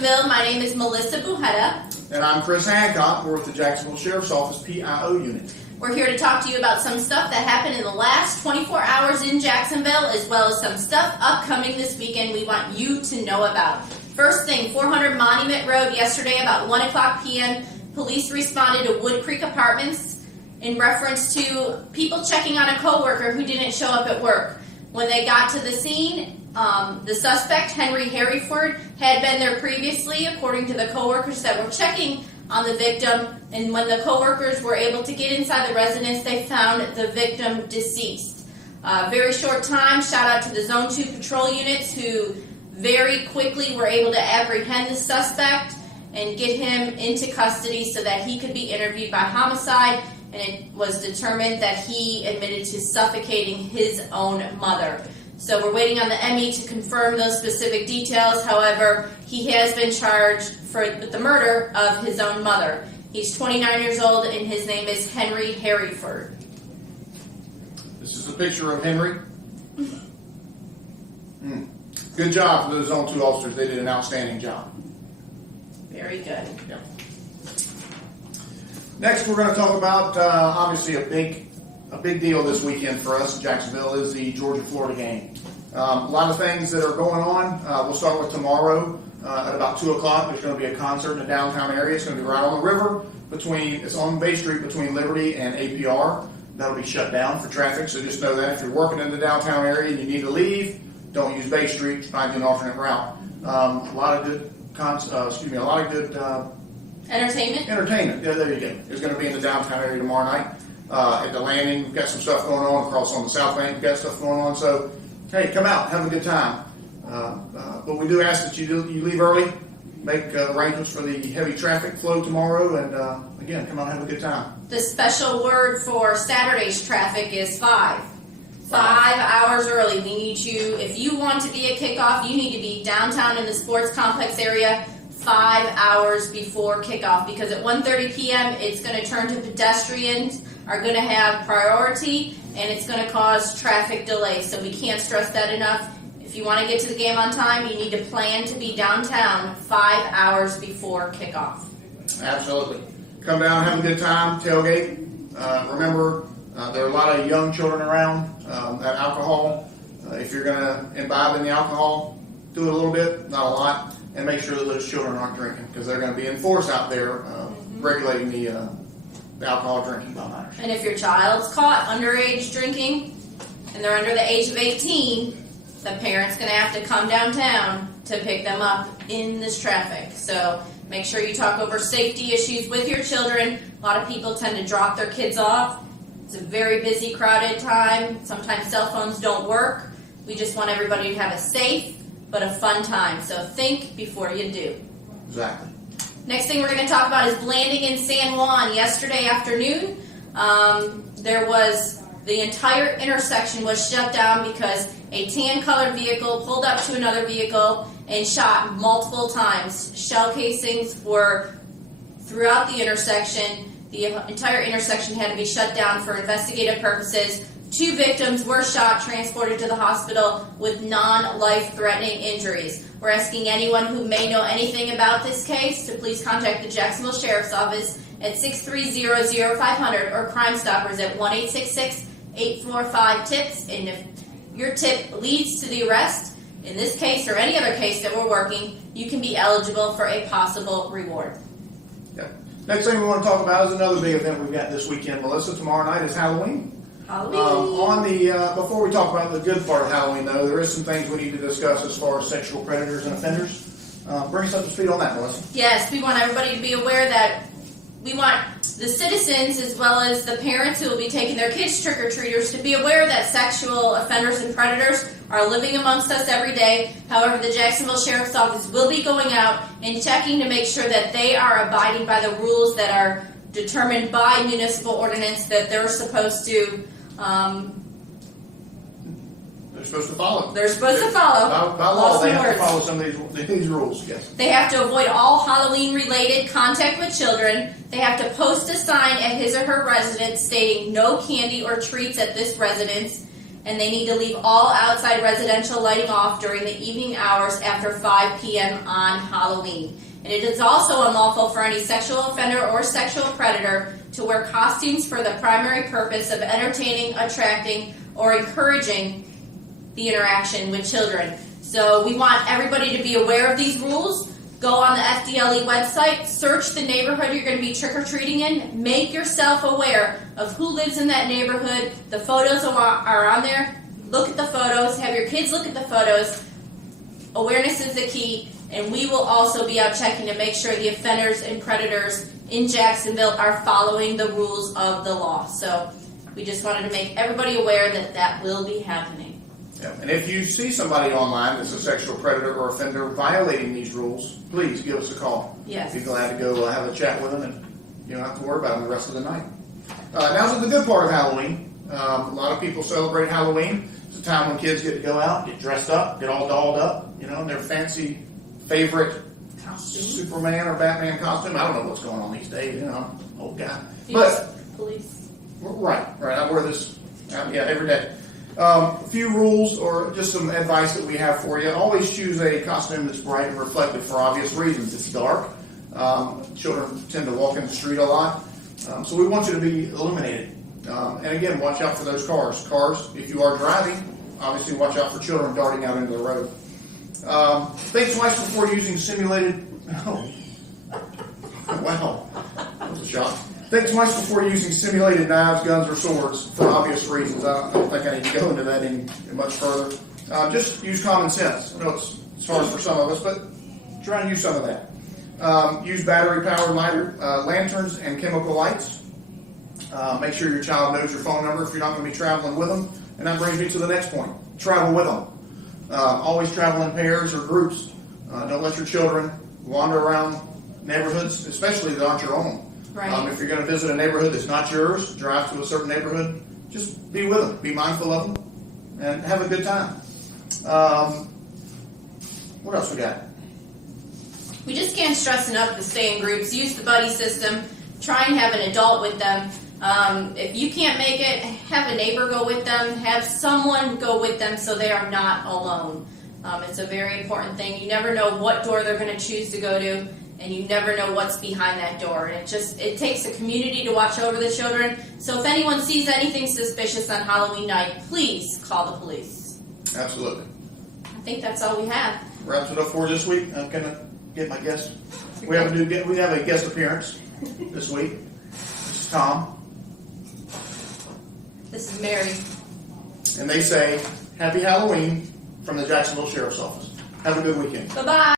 My name is Melissa Bujeda. And I'm Chris Hancock. We're with the Jacksonville Sheriff's Office PIO unit. We're here to talk to you about some stuff that happened in the last 24 hours in Jacksonville, as well as some stuff upcoming this weekend we want you to know about. First thing, 400 Monument Road yesterday about 1 o'clock p.m. Police responded to Wood Creek Apartments in reference to people checking on a coworker who didn't show up at work. When they got to the scene, the suspect, Henry Hereford, had been there previously, according to the coworkers that were checking on the victim. And when the coworkers were able to get inside the residence, they found the victim deceased. Very short time. Shout out to the Zone 2 patrol units who very quickly were able to apprehend the suspect and get him into custody so that he could be interviewed by homicide. And it was determined that he admitted to suffocating his own mother. So we're waiting on the ME to confirm those specific details. However, he has been charged with the murder of his own mother. He's 29 years old, and his name is Henry Hereford. This is a picture of Henry. Good job for those Zone 2 officers. They did an outstanding job. Very good. Yep. Next, we're going to talk about obviously a big deal this weekend for us in Jacksonville is the Georgia-Florida game. A lot of things that are going on. We'll start with tomorrow at about 2 o'clock. There's going to be a concert in the downtown area. It's going to be right on the river. It's on Bay Street between Liberty and APR. That'll be shut down for traffic, so just know that if you're working in the downtown area and you need to leave, don't use Bay Street. Find an alternate route. A lot of good entertainment. Yeah, there you go. It's going to be in the downtown area tomorrow night. At the landing, we've got some stuff going on. Across on the South Bank, we've got stuff going on. So, hey, come out, have a good time. But we do ask that you leave early, make arrangements for the heavy traffic flow tomorrow, and again, come out and have a good time. The special word for Saturday's traffic is 5. 5 hours early. We need you, if you want to be at kickoff, you need to be downtown in the sports complex area 5 hours before kickoff, because at 1:30 p.m. it's going to turn to pedestrians are going to have priority, and it's going to cause traffic delays. So we can't stress that enough. If you want to get to the game on time, you need to plan to be downtown 5 hours before kickoff. Absolutely. Come down, have a good time, tailgate. Remember, there are a lot of young children around. That alcohol, if you're going to imbibe in the alcohol, do it a little bit, not a lot, and make sure that those children aren't drinking, because they're going to be enforced out there regulating the alcohol drinking by minors. And if your child's caught underage drinking and they're under the age of 18, the parent's going to have to come downtown to pick them up in this traffic. So make sure you talk over safety issues with your children. A lot of people tend to drop their kids off. It's a very busy, crowded time. Sometimes cell phones don't work. We just want everybody to have a safe but a fun time. So think before you do. Exactly. Next thing we're going to talk about is Blanding in San Juan. Yesterday afternoon, the entire intersection was shut down because a tan-colored vehicle pulled up to another vehicle and shot multiple times. Shell casings were throughout the intersection. The entire intersection had to be shut down for investigative purposes. 2 victims were shot, transported to the hospital with non-life-threatening injuries. We're asking anyone who may know anything about this case to please contact the Jacksonville Sheriff's Office at 630-0500 or Crime Stoppers at 1-866-845-TIPS. And if your tip leads to the arrest, in this case or any other case that we're working, you can be eligible for a possible reward. Yep. Next thing we want to talk about is another big event we've got this weekend, Melissa. Tomorrow night is Halloween. Before we talk about the good part of Halloween, though, there is some things we need to discuss as far as sexual predators and offenders. Bring us up to speed on that, Melissa. Yes, we want everybody to be aware that we want the citizens as well as the parents who will be taking their kids trick-or-treaters to be aware that sexual offenders and predators are living amongst us every day. However, the Jacksonville Sheriff's Office will be going out and checking to make sure that they are abiding by the rules that are determined by municipal ordinance that they're supposed to They're supposed to follow. They're supposed to follow. By law, they have to follow some of these rules, yes. They have to avoid all Halloween-related contact with children. They have to post a sign at his or her residence stating no candy or treats at this residence. and they need to leave all outside residential lighting off during the evening hours after 5 p.m. on Halloween. And it is also unlawful for any sexual offender or sexual predator to wear costumes for the primary purpose of entertaining, attracting, or encouraging the interaction with children. So we want everybody to be aware of these rules. Go on the FDLE website, search the neighborhood you're going to be trick-or-treating in, make yourself aware of who lives in that neighborhood. The photos are on there. Look at the photos, have your kids look at the photos. Awareness is the key, and we will also be out checking to make sure the offenders and predators in Jacksonville are following the rules of the law. So we just wanted to make everybody aware that that will be happening. Yeah. And if you see somebody online that's a sexual predator or offender violating these rules, please give us a call. Yes. Be glad to go have a chat with them, and you don't have to worry about them the rest of the night. Now to the good part of Halloween. A lot of people celebrate Halloween. It's a time when kids get to go out, get dressed up, get all dolled up, in their fancy favorite Costume. Superman or Batman costume. I don't know what's going on these days, I'm an old guy. Police. Right. I wear this every day. A few rules or just some advice that we have for you. Always choose a costume that's bright and reflective for obvious reasons. It's dark. Children tend to walk in the street a lot. So we want you to be illuminated. And again, watch out for those cars. Cars, if you are driving, obviously watch out for children darting out into the road. Think twice before using simulated... Oh. Wow. That was a shock. Think twice before using simulated knives, guns, or swords for obvious reasons. I don't think I need to go into that any much further. Just use common sense. I know it's hard for some of us, but try and use some of that. Use battery-powered lanterns and chemical lights. Make sure your child knows your phone number if you're not going to be traveling with them. And that brings me to the next point. Travel with them. Always travel in pairs or groups. Don't let your children wander around neighborhoods, especially that aren't your own. Right. If you're going to visit a neighborhood that's not yours, drive to a certain neighborhood, just be with them. Be mindful of them and have a good time. What else we got? We just can't stress enough to stay in groups. Use the buddy system. Try and have an adult with them. If you can't make it, have a neighbor go with them. Have someone go with them so they are not alone. It's a very important thing. You never know what door they're going to choose to go to, and you never know what's behind that door. And it takes a community to watch over the children. So if anyone sees anything suspicious on Halloween night, please call the police. Absolutely. I think that's all we have. Wraps it up for this week. I'm going to get my guest. We have a guest appearance this week. This is Tom. This is Mary. And they say, Happy Halloween from the Jacksonville Sheriff's Office. Have a good weekend. Bye-bye.